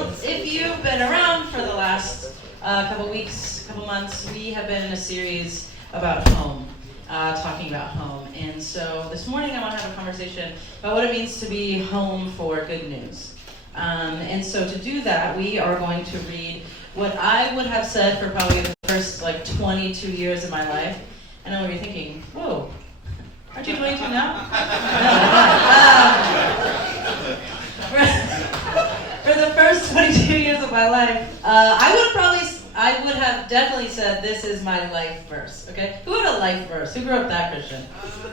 Well, if you've been around for the last couple weeks, couple months, we have been in a series about home, talking about home. And so this morning I want to have a conversation about what it means to be home for good news. And so to do that, we are going to read what I would have said for probably the first 22 years of my life. I know what you're thinking, whoa, aren't you 22 now? No, for the first 22 years of my life, I would have definitely said, this is my life verse, okay? Who had a life verse? Who grew up that Christian?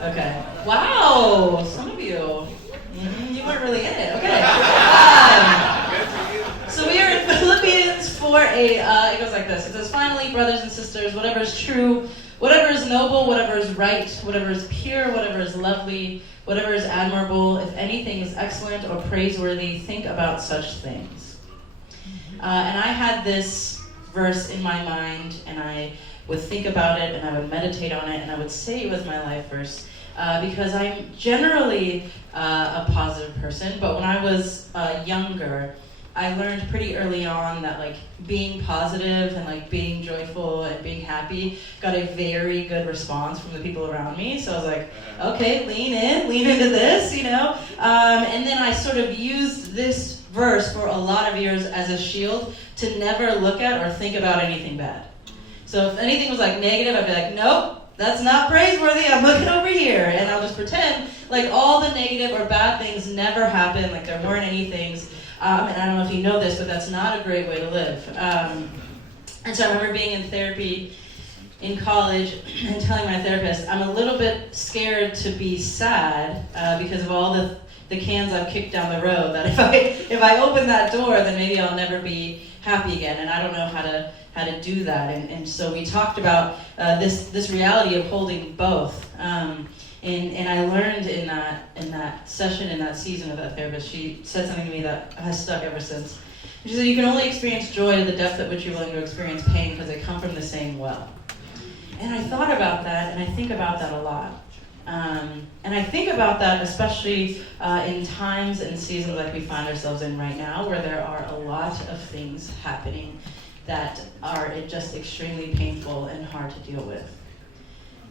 Okay. Wow, some of you. You weren't really in it, okay. So we are in Philippians 4:8. It goes like this. It says, finally, brothers and sisters, whatever is true, whatever is noble, whatever is right, whatever is pure, whatever is lovely, whatever is admirable, if anything is excellent or praiseworthy, think about such things. And I had this verse in my mind, and I would think about it, and I would meditate on it, and I would say it was my life verse, because I'm generally a positive person, but when I was younger, I learned pretty early on that being positive and being joyful and being happy got a very good response from the people around me. So I was like, okay, lean into this, and then I sort of used this verse for a lot of years as a shield to never look at or think about anything bad. So if anything was negative, I'd be like, nope, that's not praiseworthy, I'm looking over here. And I'll just pretend all the negative or bad things never happened, there weren't any things. And I don't know if you know this, but that's not a great way to live. And so I remember being in therapy in college and telling my therapist, I'm a little bit scared to be sad because of all the cans I've kicked down the road, that if I open that door, then maybe I'll never be happy again, and I don't know how to do that. And so we talked about this reality of holding both. And I learned in that session, in that season with that therapist, she said something to me that has stuck ever since. She said, you can only experience joy to the depth at which you're willing to experience pain because they come from the same well. And I thought about that, and I think about that a lot. And I think about that especially in times and seasons like we find ourselves in right now, where there are a lot of things happening that are just extremely painful and hard to deal with.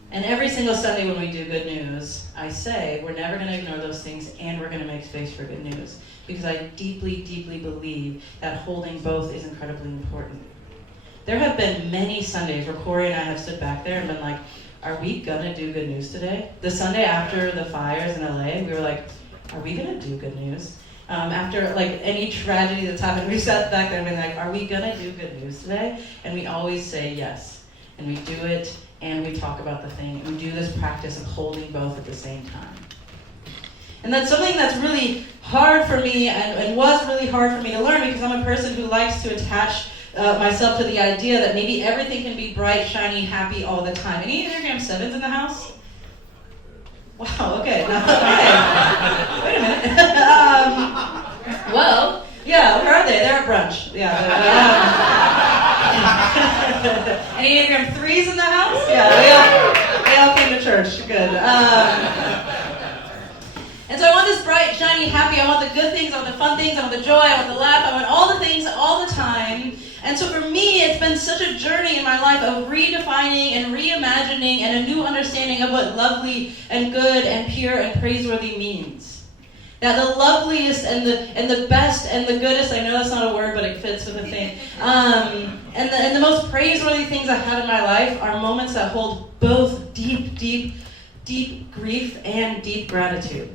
And every single Sunday when we do good news, I say we're never going to ignore those things, and we're going to make space for good news, because I deeply, deeply believe that holding both is incredibly important. There have been many Sundays where Corey and I have stood back there and been like, are we going to do good news today? The Sunday after the fires in LA, we were like, are we going to do good news? After any tragedy that's happened, we sat back there and been like, are we going to do good news today? And we always say yes. And we do it, and we talk about the thing, and we do this practice of holding both at the same time. And that's something that's really hard for me, and was really hard for me to learn, because I'm a person who likes to attach myself to the idea that maybe everything can be bright, shiny, happy all the time. Any Enneagram 7s in the house? Wow, okay. Okay. Wait a minute. Well, yeah, where are they? They're at brunch. Yeah. Any Enneagram 3s in the house? Yeah, they all came to church. Good. And so I want this bright, shiny, happy, I want the good things, I want the fun things, I want the joy, I want the laugh, I want all the things all the time. And so for me, it's been such a journey in my life of redefining and reimagining and a new understanding of what lovely and good and pure and praiseworthy means. That the loveliest and the best and the goodest, I know that's not a word, but it fits with the thing, and the most praiseworthy things I've had in my life are moments that hold both deep, deep, deep grief and deep gratitude.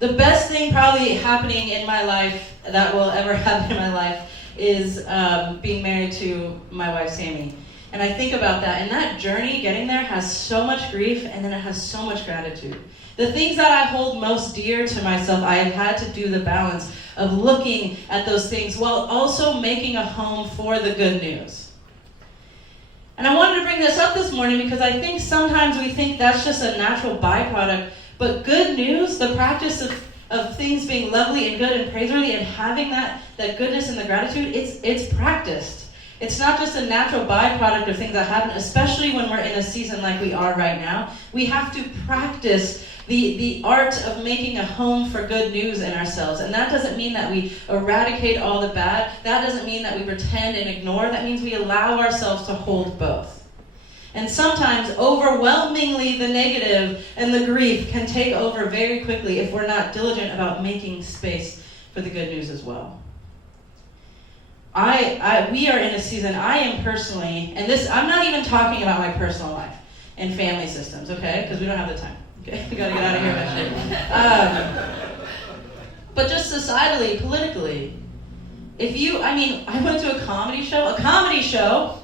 The best thing probably happening in my life that will ever happen in my life is being married to my wife, Sammy. And I think about that, and that journey getting there has so much grief, and then it has so much gratitude. The things that I hold most dear to myself, I have had to do the balance of looking at those things while also making a home for the good news. And I wanted to bring this up this morning because I think sometimes we think that's just a natural byproduct, but good news, the practice of things being lovely and good and praiseworthy and having that goodness and the gratitude, it's practiced. It's not just a natural byproduct of things that happen, especially when we're in a season like we are right now. We have to practice the art of making a home for good news in ourselves. And that doesn't mean that we eradicate all the bad. That doesn't mean that we pretend and ignore. That means we allow ourselves to hold both. And sometimes, overwhelmingly, the negative and the grief can take over very quickly if we're not diligent about making space for the good news as well. We are in a season, I am personally, and this, I'm not even talking about my personal life and family systems, okay? Because we don't have the time. Okay, we gotta get out of here eventually. But just societally, politically, I went to a comedy show,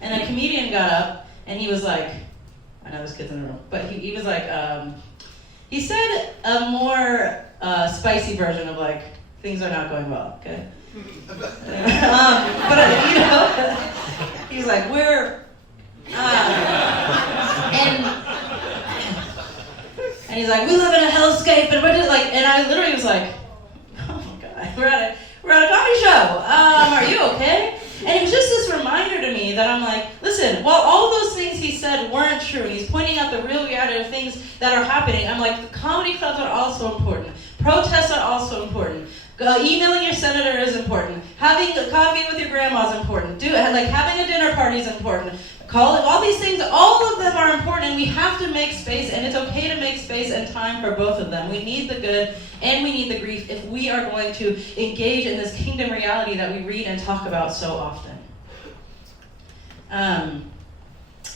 and a comedian got up, and he was like, I know there's kids in the room, but he was like, he said a more spicy version of like, things are not going well, okay? He's like, and he's like, we live in a hellscape, and we're just like, and I literally was like, oh my God, we're at a comedy show. Are you okay? And it was just this reminder to me that I'm like, listen, while all those things he said weren't true, and he's pointing out the real reality of things that are happening, I'm like, the comedy clubs are also important. Protests are also important. Emailing your senator is important. Having a coffee with your grandma is important. Having a dinner party is important. All these things, all of them are important, and we have to make space, and it's okay to make space and time for both of them. We need the good and we need the grief if we are going to engage in this kingdom reality that we read and talk about so often.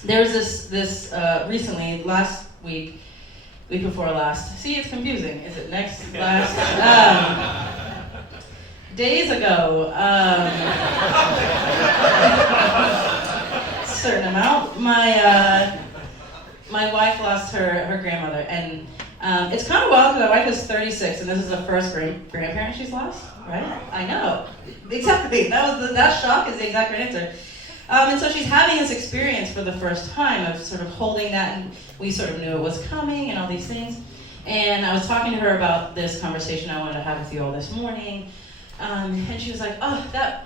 There was this recently, last week before last. See, it's confusing. Is it next, last? Days ago, certain amount. My wife lost her grandmother, and it's kind of wild because my wife is 36, and this is the first grandparent she's lost. Right? I know, exactly. That shock is the exact right answer. And so she's having this experience for the first time of sort of holding that, and we sort of knew it was coming and all these things. And I was talking to her about this conversation I wanted to have with you all this morning. And she was like, oh, that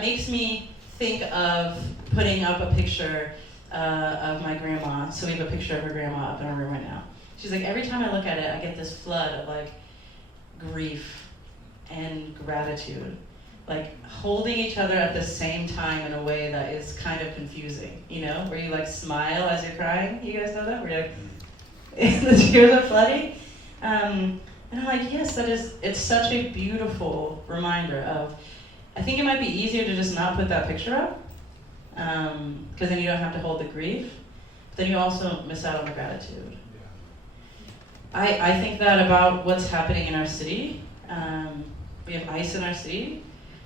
makes me think of putting up a picture of my grandma. So we have a picture of her grandma up in our room right now. She's like, every time I look at it, I get this flood of like grief and gratitude. Like holding each other at the same time in a way that is kind of confusing, where you like smile as you're crying. You guys know that? Where you're like, the tears are flooding. And I'm like, yes, it's such a beautiful reminder of, I think it might be easier to just not put that picture up, because then you don't have to hold the grief, but then you also miss out on the gratitude. I think that about what's happening in our city. We have ICE in our city.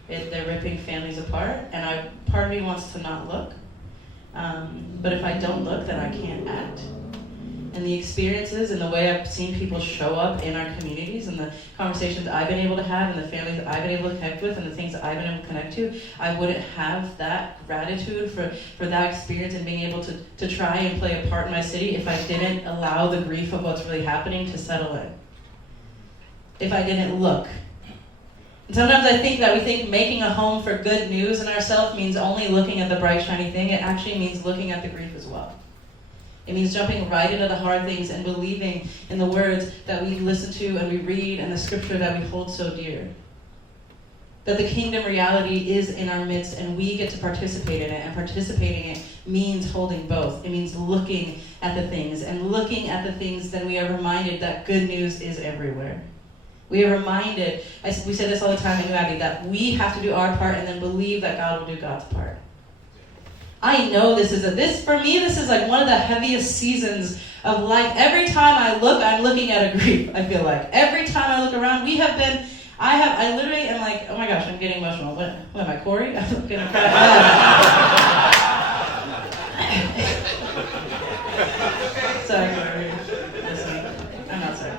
They're ripping families apart, and part of me wants to not look. But if I don't look, then I can't act. And the experiences and the way I've seen people show up in our communities and the conversations I've been able to have and the families that I've been able to connect with and the things that I've been able to connect to, I wouldn't have that gratitude for that experience and being able to try and play a part in my city if I didn't allow the grief of what's really happening to settle in. If I didn't look. And sometimes I think that we think making a home for good news in ourselves means only looking at the bright, shiny thing. It actually means looking at the grief as well. It means jumping right into the hard things and believing in the words that we listen to and we read and the scripture that we hold so dear. That the kingdom reality is in our midst and we get to participate in it. And participating in it means holding both. It means looking at the things. And looking at the things, then we are reminded that good news is everywhere. We are reminded, we say this all the time in Abbey, that we have to do our part and then believe that God will do God's part. I know this is like one of the heaviest seasons of life. Every time I look, I'm looking at a grief, I feel like. Every time I look around, I literally am like, oh my gosh, I'm getting emotional. What am I, Corey? I'm gonna cry. Sorry, Corey. Listening. I'm not sorry.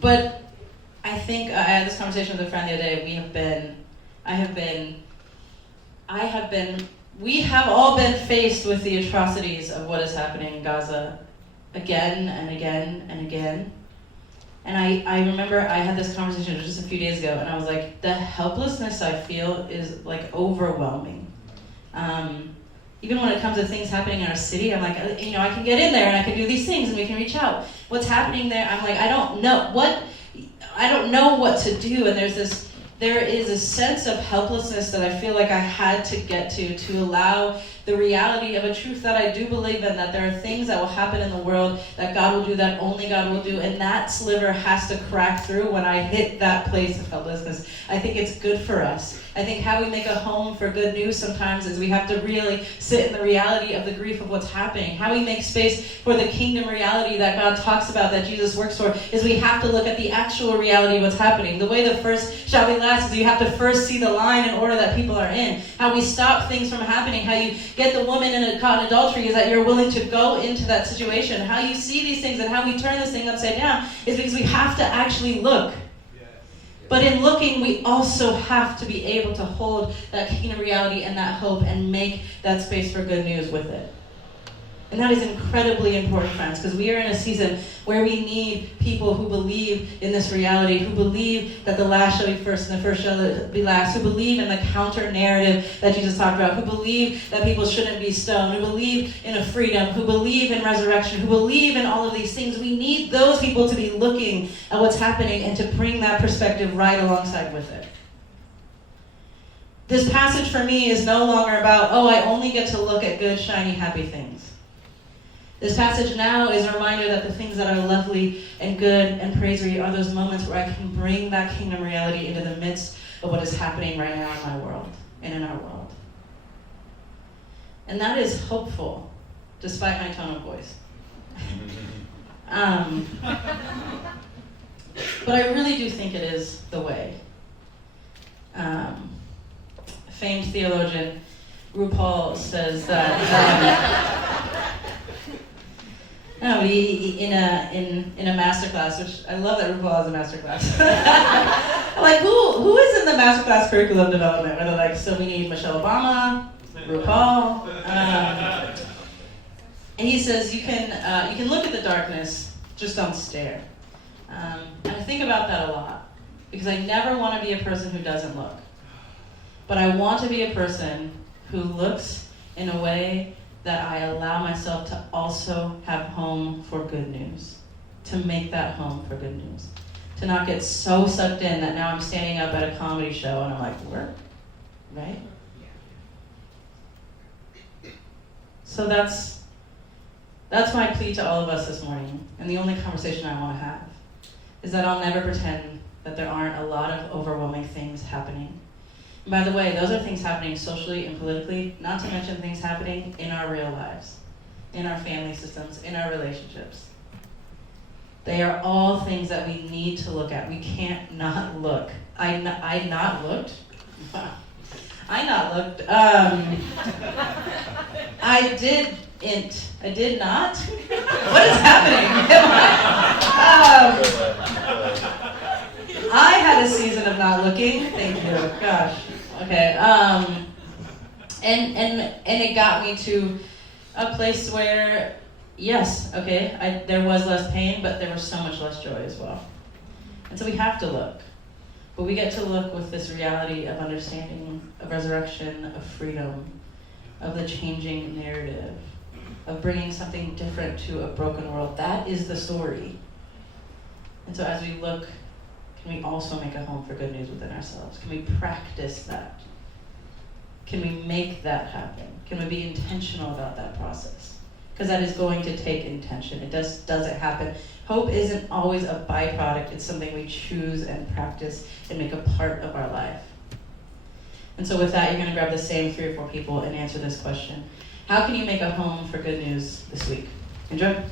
But I think I had this conversation with a friend the other day. We have all been faced with the atrocities of what is happening in Gaza again and again and again. And I remember I had this conversation just a few days ago, and I was like, the helplessness I feel is like overwhelming. Even when it comes to things happening in our city, I'm like, I can get in there and I can do these things and we can reach out. What's happening there? I'm like, I don't know what to do. And there is a sense of helplessness that I feel like I had to get to allow the reality of a truth that I do believe in, that there are things that will happen in the world that God will do, that only God will do, and that sliver has to crack through when I hit that place of helplessness. I think it's good for us. I think how we make a home for good news sometimes is we have to really sit in the reality of the grief of what's happening. How we make space for the kingdom reality that God talks about, that Jesus works for, is we have to look at the actual reality of what's happening. The way the first shall be last is you have to first see the line and order that people are in. How we stop things from happening. How you get the woman caught in adultery is that you're willing to go into that situation. How you see these things and how we turn this thing upside down is because we have to actually look. But in looking, we also have to be able to hold that kingdom reality and that hope and make that space for good news with it. And that is incredibly important, friends, because we are in a season where we need people who believe in this reality, who believe that the last shall be first and the first shall be last, who believe in the counter-narrative that Jesus talked about, who believe that people shouldn't be stoned, who believe in a freedom, who believe in resurrection, who believe in all of these things. We need those people to be looking at what's happening and to bring that perspective right alongside with it. This passage for me is no longer about, I only get to look at good, shiny, happy things. This passage now is a reminder that the things that are lovely and good and praiseworthy are those moments where I can bring that kingdom reality into the midst of what is happening right now in my world and in our world. And that is hopeful, despite my tone of voice. But I really do think it is the way. Famed theologian RuPaul says that in a masterclass, which I love that RuPaul has a masterclass. I'm like, who is in the masterclass curriculum development? Where they're like, so we need Michelle Obama, RuPaul, and he says you can look at the darkness, just don't stare. And I think about that a lot because I never want to be a person who doesn't look, but I want to be a person who looks in a way that I allow myself to also have home for good news, to make that home for good news, to not get so sucked in that now I'm standing up at a comedy show and I'm like, work, right? So that's my plea to all of us this morning, and the only conversation I want to have is that I'll never pretend that there aren't a lot of overwhelming things happening. And by the way, those are things happening socially and politically, not to mention things happening in our real lives, in our family systems, in our relationships. They are all things that we need to look at. We can't not look. I not looked. I did not. What is happening? I had a season of not looking. Thank you. Gosh. Okay. And it got me to a place where, yes, okay, there was less pain, but there was so much less joy as well. And so we have to look. But we get to look with this reality of understanding, of resurrection, of freedom, of the changing narrative, of bringing something different to a broken world. That is the story. And so as we look, can we also make a home for good news within ourselves? Can we practice that? Can we make that happen? Can we be intentional about that process? Because that is going to take intention. It doesn't happen. Hope isn't always a byproduct. It's something we choose and practice and make a part of our life. And so with that, you're going to grab the same 3 or 4 people and answer this question. How can you make a home for good news this week? Enjoy.